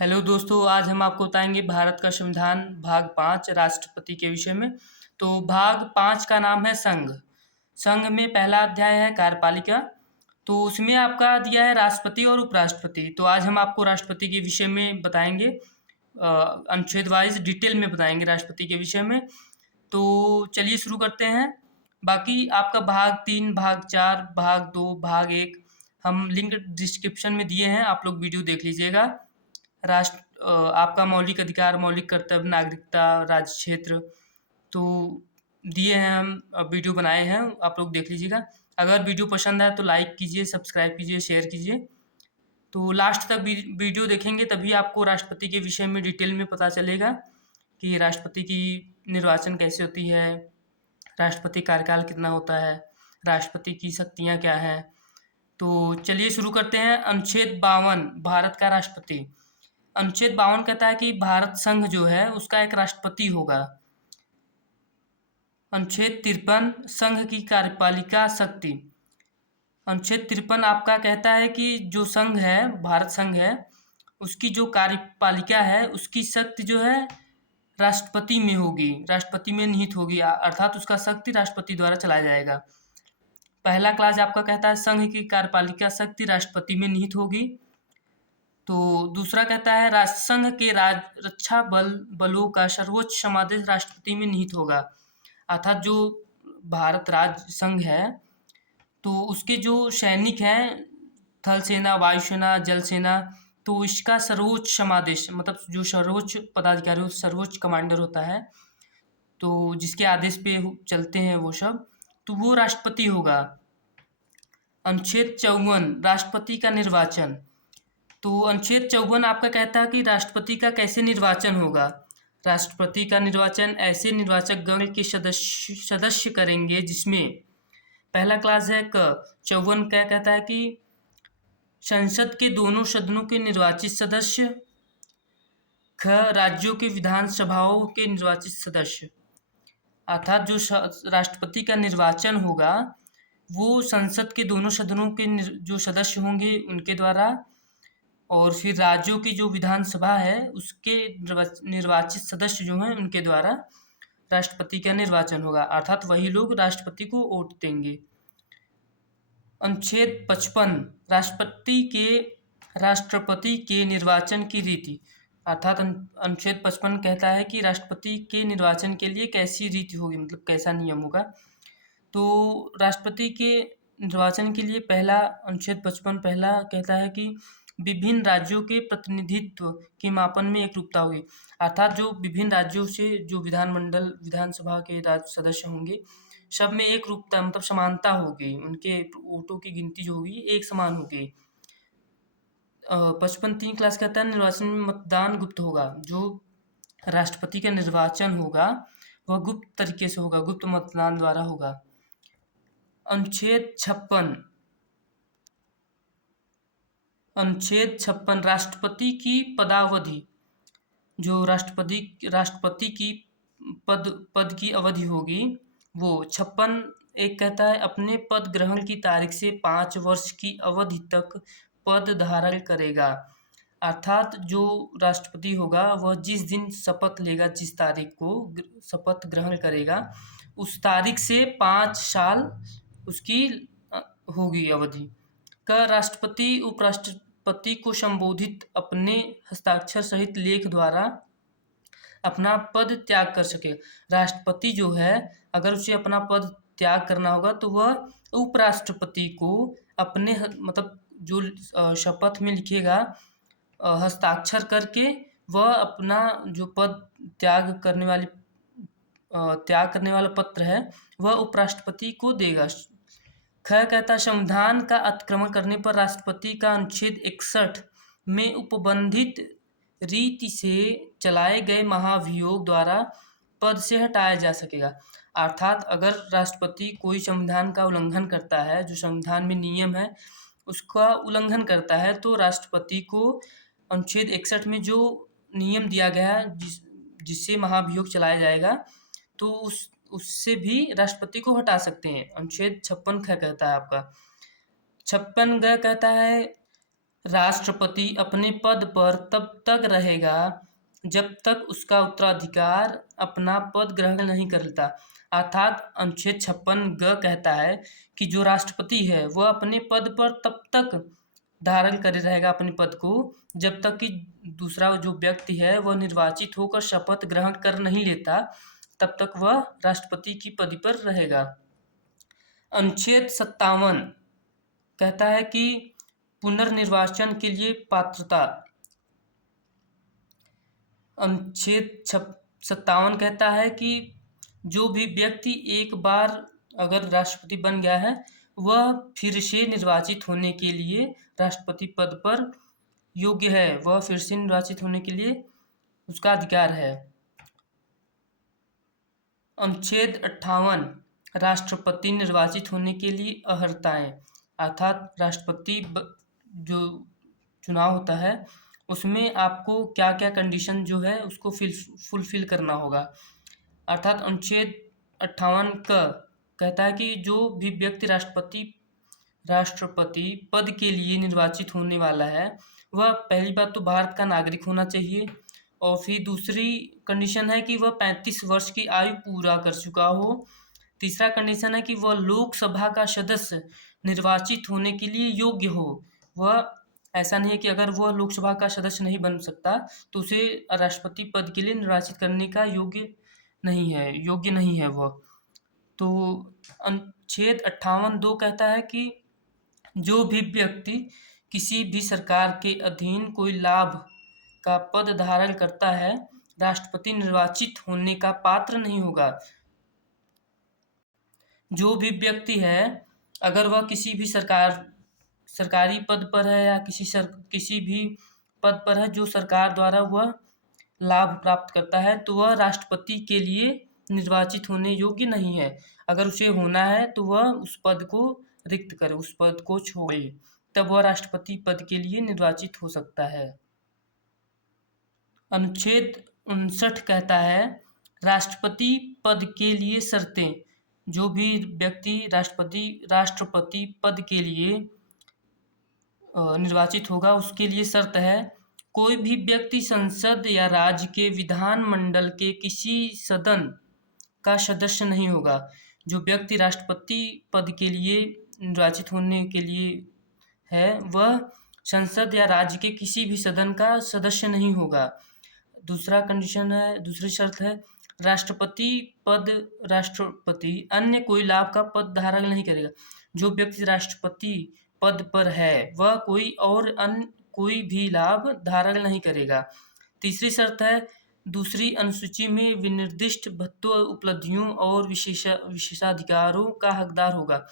Hello दोस्तों, आज हम आपको बताएंगे भारत का संविधान भाग 5 राष्ट्रपति के विषय में। तो भाग 5 का नाम है संघ। संघ में पहला अध्याय है कार्यपालिका। तो उसमें आपका दिया है राष्ट्रपति और उपराष्ट्रपति। तो आज हम आपको राष्ट्रपति के विषय में बताएंगे, अनुच्छेद वाइज डिटेल में बताएंगे राष्ट्रपति के विषय में। तो चलिए शुरू करते हैं। बाकी आपका भाग 3, भाग 4, भाग 2, भाग 1 हम लिंक डिस्क्रिप्शन में दिए हैं, आप लोग वीडियो देख लीजिएगा। आपका मौलिक अधिकार, मौलिक कर्तव्य, नागरिकता, राज्य क्षेत्र तो दिए हैं, हम वीडियो बनाए हैं, आप लोग देख लीजिएगा। अगर वीडियो पसंद आए तो लाइक कीजिए, सब्सक्राइब कीजिए, शेयर कीजिए। तो लास्ट तक वीडियो देखेंगे तभी आपको राष्ट्रपति के विषय में डिटेल में पता चलेगा कि राष्ट्रपति की निर्वाचन कैसे होती है, राष्ट्रपति कार्यकाल कितना होता है, राष्ट्रपति की शक्तियाँ क्या हैं। तो चलिए शुरू करते हैं। अनुच्छेद 52 भारत का राष्ट्रपति। अनुच्छेद 52 कहता है कि भारत संघ जो है उसका एक राष्ट्रपति होगा। अनुच्छेद 53 संघ की कार्यपालिका शक्ति। अनुच्छेद 53 आपका कहता है कि जो संघ है, भारत संघ है, उसकी जो कार्यपालिका है उसकी शक्ति जो है राष्ट्रपति में होगी, राष्ट्रपति में निहित होगी, अर्थात उसका शक्ति राष्ट्रपति द्वारा चलाया जाएगा। पहला क्लास आपका कहता है संघ की कार्यपालिका शक्ति राष्ट्रपति में निहित होगी। तो दूसरा कहता है राष्ट्रसंघ के रक्षा बलों का सर्वोच्च समादेश राष्ट्रपति में निहित होगा। अर्थात जो भारत राज्य संघ है तो उसके जो सैनिक हैं, थल सेना, वायुसेना, जल सेना, तो इसका सर्वोच्च समादेश मतलब जो सर्वोच्च पदाधिकारी, सर्वोच्च कमांडर होता है, तो जिसके आदेश पे चलते हैं वो सब, तो वो राष्ट्रपति होगा। अनुच्छेद 54 राष्ट्रपति का निर्वाचन। तो अनुच्छेद 54 आपका कहता है कि राष्ट्रपति का कैसे निर्वाचन होगा। राष्ट्रपति का निर्वाचन ऐसे निर्वाचक गण के सदस्य करेंगे जिसमें पहला क्लास है क 54 क्या कहता है कि संसद के दोनों सदनों के निर्वाचित सदस्य, ख राज्यों के विधानसभाओं के निर्वाचित सदस्य। अर्थात जो राष्ट्रपति का निर्वाचन होगा वो संसद के दोनों सदनों के जो सदस्य होंगे उनके द्वारा, और फिर राज्यों की जो विधानसभा है उसके निर्वाचित सदस्य जो हैं उनके द्वारा राष्ट्रपति का निर्वाचन होगा, अर्थात वही लोग राष्ट्रपति को वोट देंगे। अनुच्छेद 55 राष्ट्रपति के निर्वाचन की रीति। अर्थात अनुच्छेद 55 कहता है कि राष्ट्रपति के निर्वाचन के लिए कैसी रीति होगी, मतलब कैसा नियम होगा। तो राष्ट्रपति के निर्वाचन के लिए पहला अनुच्छेद 55 पहला कहता है कि विभिन्न राज्यों के प्रतिनिधित्व के मापन में एकरूपता होगी। अर्थात जो विभिन्न राज्यों से जो विधानमंडल, विधानसभा के राज्य सदस्य होंगे, सब में एक रूपता मतलब समानता होगी, उनके वोटों की गिनती जो होगी एक समान होगी। 55(3) क्लास कहता है निर्वाचन में मतदान गुप्त होगा। जो राष्ट्रपति का निर्वाचन होगा वह गुप्त तरीके से होगा, गुप्त मतदान द्वारा होगा। अनुच्छेद 56 राष्ट्रपति की पदावधि। जो राष्ट्रपति की पद की अवधि होगी वो 56 एक कहता है अपने पद ग्रहण की तारीख से 5 वर्ष की अवधि तक पद धारण करेगा। अर्थात जो राष्ट्रपति होगा वह जिस दिन शपथ लेगा, जिस तारीख को शपथ ग्रहण करेगा, उस तारीख से 5 साल उसकी होगी अवधि। का राष्ट्रपति उपराष्ट्रपति को संबोधित अपने हस्ताक्षर सहित लेख द्वारा अपना पद त्याग कर सके। राष्ट्रपति जो है अगर उसे अपना पद त्याग करना होगा तो वह उपराष्ट्रपति को अपने मतलब जो शपथ में लिखेगा, हस्ताक्षर करके वह अपना जो पद त्याग करने वाला पत्र है वह उपराष्ट्रपति को देगा। ख कहता है संविधान का अतिक्रमण करने पर राष्ट्रपति का अनुच्छेद 61 में उपबंधित रीति से चलाए गए महाभियोग द्वारा पद से हटाया जा सकेगा। अर्थात अगर राष्ट्रपति कोई संविधान का उल्लंघन करता है, जो संविधान में नियम है उसका उल्लंघन करता है, तो राष्ट्रपति को अनुच्छेद 61 में जो नियम दिया गया है जिससे महाभियोग चलाया जाएगा, तो उससे भी राष्ट्रपति को हटा सकते हैं। अनुच्छेद 56 ख कहता है आपका। 56 ग कहता है राष्ट्रपति अपने पद पर तब तक रहेगा जब तक उसका उत्तराधिकार अपना पद ग्रहण नहीं कर लेता। अर्थात अनुच्छेद 56 कहता है कि जो राष्ट्रपति है वह अपने पद पर तब तक धारण करे रहेगा अपने पद को जब तक कि दूसरा जो व्यक्ति है वह निर्वाचित होकर शपथ ग्रहण कर नहीं लेता, तब तक वह राष्ट्रपति की पद पर रहेगा। अनुच्छेद 57 कहता है कि पुनर्निर्वाचन के लिए पात्रता। अनुच्छेद 57 कहता है कि जो भी व्यक्ति एक बार अगर राष्ट्रपति बन गया है वह फिर से निर्वाचित होने के लिए राष्ट्रपति पद पर योग्य है, वह फिर से निर्वाचित होने के लिए उसका अधिकार है। अनुच्छेद 58 राष्ट्रपति निर्वाचित होने के लिए अर्हताएं। अर्थात राष्ट्रपति जो चुनाव होता है उसमें आपको क्या क्या कंडीशन जो है उसको फुलफिल करना होगा। अर्थात अनुच्छेद 58 कहता है कि जो भी व्यक्ति राष्ट्रपति पद के लिए निर्वाचित होने वाला है वह पहली बात तो भारत का नागरिक होना चाहिए, और फिर दूसरी कंडीशन है कि वह 35 वर्ष की आयु पूरा कर चुका हो। तीसरा कंडीशन है कि वह लोकसभा का सदस्य निर्वाचित होने के लिए योग्य हो। वह ऐसा नहीं है कि अगर वह लोकसभा का सदस्य नहीं बन सकता तो उसे राष्ट्रपति पद के लिए निर्वाचित करने का योग्य नहीं है वह। तो अनुच्छेद 58(2) कहता है कि जो भी व्यक्ति किसी भी सरकार के अधीन कोई लाभ का पद धारण करता है राष्ट्रपति निर्वाचित होने का पात्र नहीं होगा। जो भी व्यक्ति है अगर वह किसी भी सरकारी पद पर है या किसी भी पद पर है जो सरकार द्वारा वह लाभ प्राप्त करता है तो वह राष्ट्रपति के लिए निर्वाचित होने योग्य नहीं है। अगर उसे होना है तो वह उस पद को रिक्त करे, उस पद को छोड़े, तब वह राष्ट्रपति पद के लिए निर्वाचित हो सकता है। अनुच्छेद 59 कहता है राष्ट्रपति पद के लिए शर्तें। जो भी व्यक्ति राष्ट्रपति पद के लिए निर्वाचित होगा उसके लिए शर्त है कोई भी व्यक्ति संसद या राज्य के विधानमंडल के किसी सदन का सदस्य नहीं होगा। जो व्यक्ति राष्ट्रपति पद के लिए निर्वाचित होने के लिए है वह संसद या राज्य के किसी भी सदन का सदस्य नहीं होगा। दूसरी शर्त है राष्ट्रपति अन्य कोई लाभ का पद धारण नहीं करेगा। जो व्यक्ति राष्ट्रपति पद पर है वह कोई भी लाभ धारण नहीं करेगा। तीसरी शर्त है दूसरी अनुसूची में विनिर्दिष्ट भत्तों, उपलब्धियों और विशेषाधिकारों का हकदार होगा।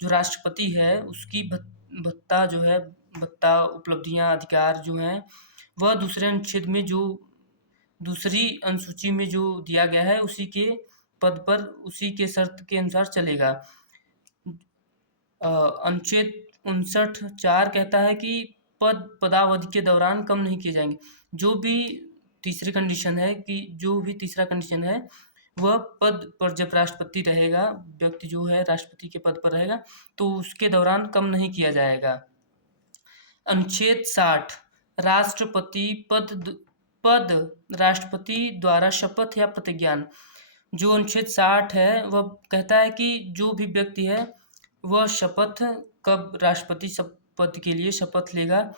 जो राष्ट्रपति है उसकी भत्ता, उपलब्धियां, अधिकार जो हैं वह दूसरे अनुच्छेद में जो दूसरी अनुसूची में जो दिया गया है उसी के पद पर उसी के शर्त के अनुसार चलेगा। अनुच्छेद 59(4) कहता है कि पदावधि के दौरान कम नहीं किए जाएंगे। जो भी तीसरा कंडीशन है वह पद पर जब राष्ट्रपति रहेगा, व्यक्ति जो है राष्ट्रपति के पद पर रहेगा तो उसके दौरान कम नहीं किया जाएगा। अनुच्छेद 60 राष्ट्रपति पद राष्ट्रपति द्वारा शपथ या प्रतिज्ञान। जो अनुच्छेद 60 है वह कहता है कि जो भी व्यक्ति है वह कब राष्ट्रपति पद के लिए शपथ लेगा,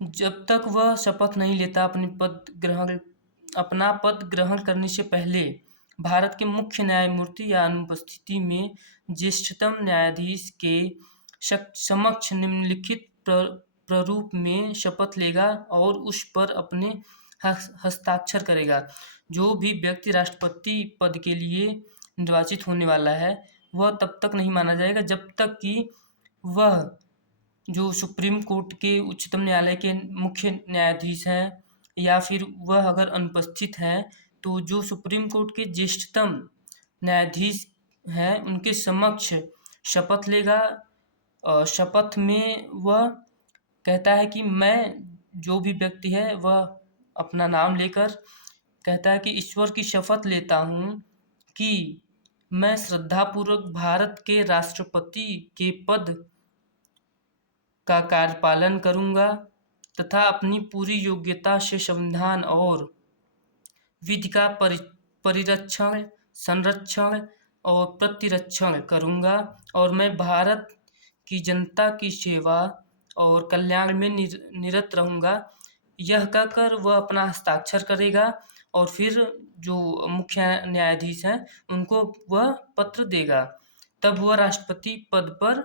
जब तक वह शपथ नहीं लेता अपना पद ग्रहण करने से पहले भारत के मुख्य न्यायमूर्ति या अनुपस्थिति में ज्येष्ठतम न्यायाधीश के समक्ष निम्नलिखित प्रारूप में शपथ लेगा और उस पर अपने हस्ताक्षर करेगा। जो भी व्यक्ति राष्ट्रपति पद के लिए निर्वाचित होने वाला है वह तब तक नहीं माना जाएगा जब तक कि वह जो सुप्रीम कोर्ट के उच्चतम न्यायालय के मुख्य न्यायाधीश हैं या फिर वह अगर अनुपस्थित हैं तो जो सुप्रीम कोर्ट के ज्येष्ठतम न्यायाधीश हैं उनके समक्ष शपथ लेगा। शपथ में वह कहता है कि जो भी व्यक्ति है वह अपना नाम लेकर कहता है कि ईश्वर की शपथ लेता हूँ कि मैं श्रद्धापूर्वक भारत के राष्ट्रपति के पद का कार्यपालन करूँगा तथा अपनी पूरी योग्यता से संविधान और विधि का परिरक्षण, संरक्षण और प्रतिरक्षण करूँगा और मैं भारत की जनता की सेवा और कल्याण में निरत रहूँगा। यह कहकर वह अपना हस्ताक्षर करेगा और फिर जो मुख्य न्यायाधीश हैं उनको वह पत्र देगा। तब वह राष्ट्रपति पद पर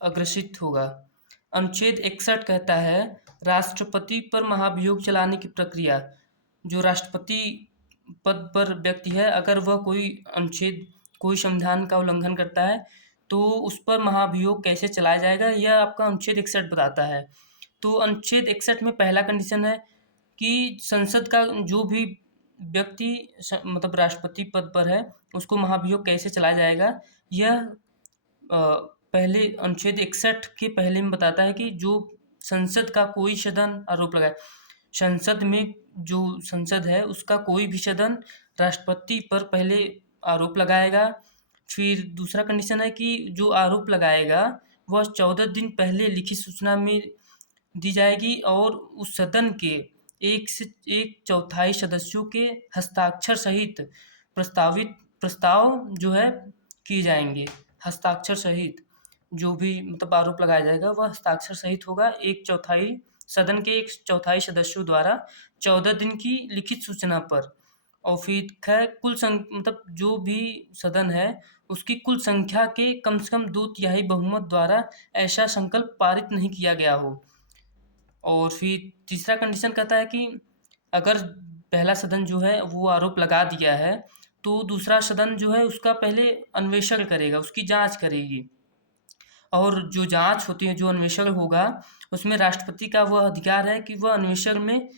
अग्रसित होगा। अनुच्छेद 61 कहता है, राष्ट्रपति पर महाभियोग चलाने की प्रक्रिया। जो राष्ट्रपति पद पर व्यक्ति है, अगर वह कोई संविधान का उल्लंघन करता है तो उस पर महाभियोग कैसे चलाया जाएगा, यह आपका अनुच्छेद 61 बताता है। तो अनुच्छेद 61 में पहला कंडीशन है कि संसद का जो भी व्यक्ति मतलब राष्ट्रपति पद पर है उसको महाभियोग कैसे चलाया जाएगा, यह पहले अनुच्छेद 61 के पहले में बताता है कि जो संसद का कोई सदन आरोप लगाए, संसद में जो संसद है उसका कोई भी सदन राष्ट्रपति पर पहले आरोप लगाएगा। फिर दूसरा कंडीशन है कि जो आरोप लगाएगा वह 14 दिन पहले लिखित सूचना में दी जाएगी और उस सदन के 1/4 सदस्यों के हस्ताक्षर सहित प्रस्ताव जो है किए जाएंगे। हस्ताक्षर सहित जो भी मतलब आरोप लगाया जाएगा वह हस्ताक्षर सहित होगा। 1/4 सदन के 1/4 सदस्यों द्वारा 14 दिन की लिखित सूचना पर। और फिर कुल मतलब जो भी सदन है उसकी कुल संख्या के कम से कम 2/3 बहुमत द्वारा ऐसा संकल्प पारित नहीं किया गया हो। और फिर तीसरा कंडीशन कहता है कि अगर पहला सदन जो है वो आरोप लगा दिया है तो दूसरा सदन जो है उसका पहले अन्वेषण करेगा, उसकी जांच करेगी। और जो जांच होती है, जो अन्वेषण होगा, उसमें राष्ट्रपति का वह अधिकार है कि वह अन्वेषण में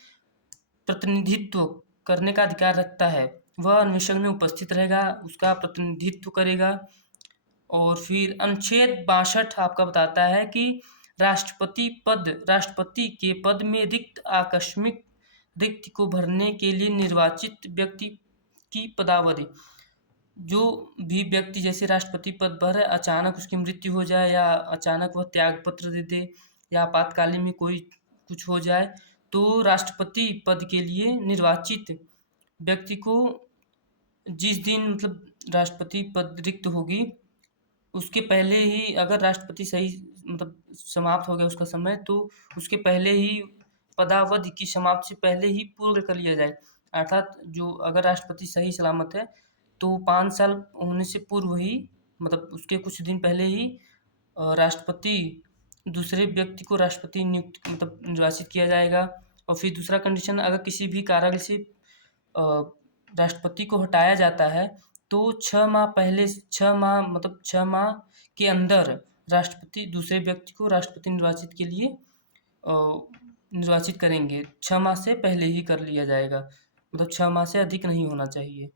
प्रतिनिधित्व करने का अधिकार रखता है। वह अन्वेषण में उपस्थित रहेगा, उसका प्रतिनिधित्व करेगा। और फिर अनुच्छेद 62 आपका बताता है कि राष्ट्रपति के पद में आकस्मिक रिक्ति को भरने के लिए निर्वाचित व्यक्ति की पदावधि। जो भी व्यक्ति जैसे राष्ट्रपति पद पर है, अचानक उसकी मृत्यु हो जाए या अचानक वह त्याग पत्र दे दे या आपातकालीन में कोई कुछ हो जाए तो राष्ट्रपति पद के लिए निर्वाचित व्यक्ति को जिस दिन मतलब राष्ट्रपति पद रिक्त होगी उसके पहले ही, अगर राष्ट्रपति सही मतलब समाप्त हो गया उसका समय, तो उसके पहले ही पदावधि की समाप्ति से पहले ही पूर्ण कर लिया जाए। अर्थात जो अगर राष्ट्रपति सही सलामत है तो 5 साल होने से पूर्व ही मतलब उसके कुछ दिन पहले ही राष्ट्रपति दूसरे व्यक्ति को राष्ट्रपति नियुक्त मतलब निर्वाचित किया जाएगा। और फिर दूसरा कंडीशन, अगर किसी भी कारण से राष्ट्रपति को हटाया जाता है तो 6 माह के अंदर राष्ट्रपति दूसरे व्यक्ति को राष्ट्रपति निर्वाचित के लिए निर्वाचित करेंगे। 6 माह से पहले ही कर लिया जाएगा, मतलब 6 माह से अधिक नहीं होना चाहिए।